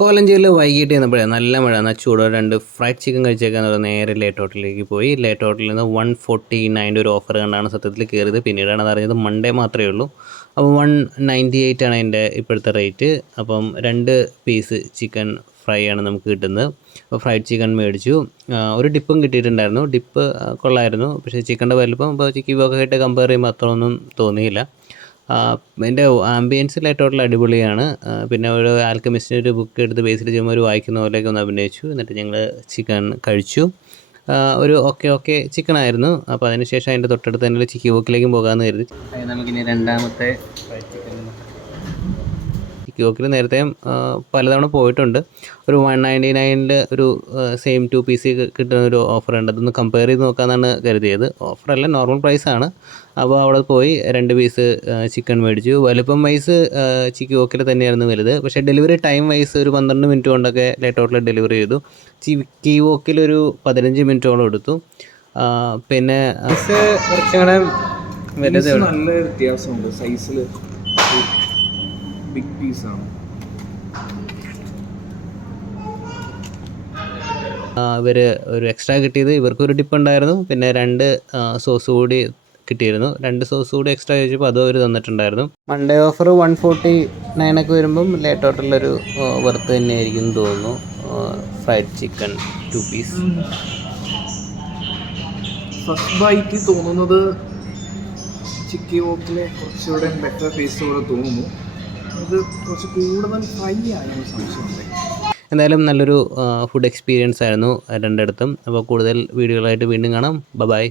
കോലഞ്ചേരിയിൽ വൈകിട്ട് ചെന്നപ്പോഴേ നല്ല മഴ, എന്നാൽ ചൂടോടെ 2 ഫ്രൈഡ് ചിക്കൻ കഴിച്ചേക്കാന്ന് പറഞ്ഞ് നേരെ ലേറ്റ് ഹോട്ടലിലേക്ക് പോയി. ലേറ്റ് ഹോട്ടലിൽ നിന്ന് 149 ഒരു ഓഫർ കണ്ടാണ് സത്യത്തിൽ കയറിയത്. പിന്നീടാണ് അതറിഞ്ഞത് മൺഡേ മാത്രമേ ഉള്ളൂ. അപ്പോൾ 198 ആണ് അതിൻ്റെ ഇപ്പോഴത്തെ റേറ്റ്. അപ്പം 2 പീസ് ചിക്കൻ ഫ്രൈ ആണ് നമുക്ക് കിട്ടുന്നത്. അപ്പോൾ ഫ്രൈഡ് ചിക്കൻ മേടിച്ചു. ഒരു ഡിപ്പും കിട്ടിയിട്ടുണ്ടായിരുന്നു. ഡിപ്പ് കൊള്ളായിരുന്നു. പക്ഷേ ചിക്കൻ്റെ വലുപ്പം ഇപ്പോൾ ചിക്കിബൊക്കെ ആയിട്ട് കമ്പയർ ചെയ്യുമ്പോൾ അത്രയൊന്നും തോന്നിയില്ല. എൻ്റെ ആംബിയൻസ് ലേറ്റ് ഹോട്ടൽ അടിപൊളിയാണ്. പിന്നെ ഒരു ആൽക്കമിസ്റ്റിൻ്റെ ഒരു ബുക്ക് എടുത്ത് ബേസിൽ ചെയ്യുമ്പോൾ ഒരു വായിക്കുന്ന പോലെയൊക്കെ ഒന്ന് അഭിനയിച്ചു. എന്നിട്ട് ഞങ്ങൾ ചിക്കൻ കഴിച്ചു. ഒരു ഓക്കെ ചിക്കനായിരുന്നു. അപ്പോൾ അതിനുശേഷം അതിൻ്റെ തൊട്ടടുത്ത് തന്നെ ചിക്കി വോക്കിലേക്കും പോകാമെന്ന് കരുതി. നമുക്കിനി രണ്ടാമത്തെ ചിക്കി വോക്കിൽ നേരത്തെ പലതവണ പോയിട്ടുണ്ട്. ഒരു 199 ഒരു സെയിം 2 പീസ് കിട്ടുന്ന ഒരു ഓഫറുണ്ട്. അതൊന്ന് കമ്പയർ ചെയ്ത് നോക്കാമെന്നാണ് കരുതിയത്. ഓഫറല്ല, നോർമൽ പ്രൈസാണ്. അപ്പോൾ അവിടെ പോയി 2 പീസ് ചിക്കൻ മേടിച്ചു. വലുപ്പം വൈസ് ചിക്കി വോക്കിൽ തന്നെയായിരുന്നു വലുത്. പക്ഷേ ഡെലിവറി ടൈം വൈസ് ഒരു 12 മിനിറ്റ് കൊണ്ടൊക്കെ ലേറ്റ് ഹോട്ടലിൽ ഡെലിവറി ചെയ്തു. ചിക്കി വോക്കിലൊരു 15 മിനിറ്റോളം എടുത്തു. പിന്നെ കുറച്ചുകൂടെ വലുത് നല്ല വ്യത്യാസമുണ്ട് സൈസിൽ. ബിഗ് പീസാണ്. ഇവർ ഒരു എക്സ്ട്രാ കിട്ടിയത്, ഇവർക്കൊരു ഡിപ്പ് ഉണ്ടായിരുന്നു. പിന്നെ 2 സോസ് കൂടി കിട്ടിയിരുന്നു. 2 സോസ് കൂടി എക്സ്ട്രാ ചോദിച്ചപ്പോൾ അതും അവർ തന്നിട്ടുണ്ടായിരുന്നു. മൺഡേ ഓഫർ 149 ഒക്കെ വരുമ്പം ലേറ്റ് ഹോട്ടലിലൊരു വർത്ത് തന്നെയായിരിക്കും തോന്നുന്നു. Fried chicken 2 piece. First bite തോന്നുന്നത് ചിക്കി വോക്കിലെ കുറച്ചുകൂടെ ബെറ്റർ ടേസ്റ്റ് പോലെ തോന്നുന്നു. ഇത് കുറച്ച് കൂടുതൽ ഫ്രൈ ആയെന്ന് സംശയമുണ്ട്. എന്തായാലും നല്ലൊരു ഫുഡ് എക്സ്പീരിയൻസ് ആയിരുന്നു രണ്ടിടത്തും. അപ്പോൾ കൂടുതൽ വീഡിയോകളായിട്ട് വീണ്ടും കാണാം. ബൈ.